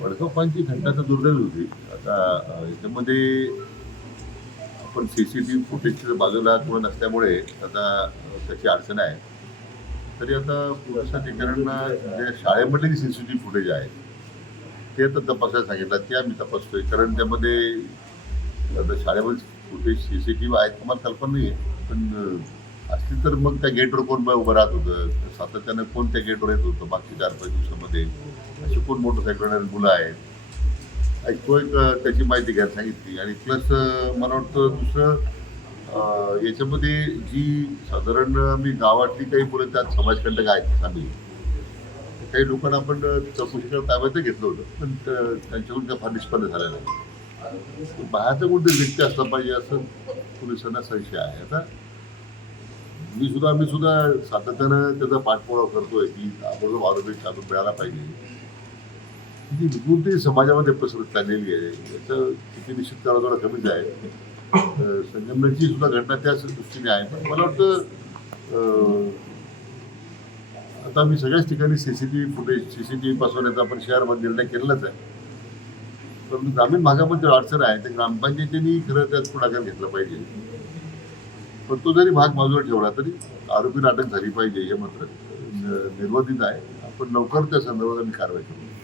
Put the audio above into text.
वडगावपांची घटना तर दुर्दैवी होती. आता याच्यामध्ये आपण सीसीटीव्ही फुटेजच्या बाजूला कोण नसल्यामुळे आता त्याची अडचण आहे. तरी आता पोलीस अधिकाऱ्यांना जे शाळेमधले जे सीसीटीव्ही फुटेज आहे ते आता तपासायला सांगितलं. ते आम्ही तपासतोय, कारण त्यामध्ये आता शाळेमध्ये फुटेज सीसीटीव्ही आहेत तुम्हाला कल्पना नाही आहे, पण असली तर मग त्या गेटवर कोण उभं राहत होतं, सातत्यानं कोण त्या गेटवर येत होतं मागच्या 4-5 दिवसामध्ये, अशी कोण मोटरसायकलवर मुलं आहेत, तो एक त्याची माहिती घ्यायला सांगितली. आणि प्लस मला वाटतं दुसरं याच्यामध्ये जी साधारण मी गावातली काही मुलं त्यात समाजकंटक आहेत चांगली, काही लोकांना आपण चौकशीला ताब्यात घेतलं होतं, पण त्यांच्याकडून काय फार निष्पन्न झालं नाही. बाहेरचा कोणतरी व्यक्ती असला पाहिजे असं पोलिसांना संशय आहे. आता आम्ही सुद्धा सातत्यानं त्याचा पाठपुरावा करतोय की आपण आरोपी चालू मिळाला पाहिजे. जी विकृती समाजामध्ये पसरत चाललेली आहे याचं किती निश्चित करणं थोडा कमीच आहे. संगमनेरची सुद्धा घटना त्याच दृष्टीने आहे. पण मला वाटतं आता आम्ही सगळ्याच ठिकाणी सीसीटीव्ही बसवण्याचा आपण शहरामध्ये निर्णय केलेलाच आहे. परंतु ग्रामीण भागामध्ये अडचण आहे, तर ग्रामपंचायतींनी खरं त्यात पुढाकार घेतला पाहिजे. पण तो जरी भाग बाजूला ठेवला तरी आरोपींना अटक झाली पाहिजे हे मात्र निर्बंधित आहे. आपण लवकर त्या संदर्भात आम्ही कारवाई करू.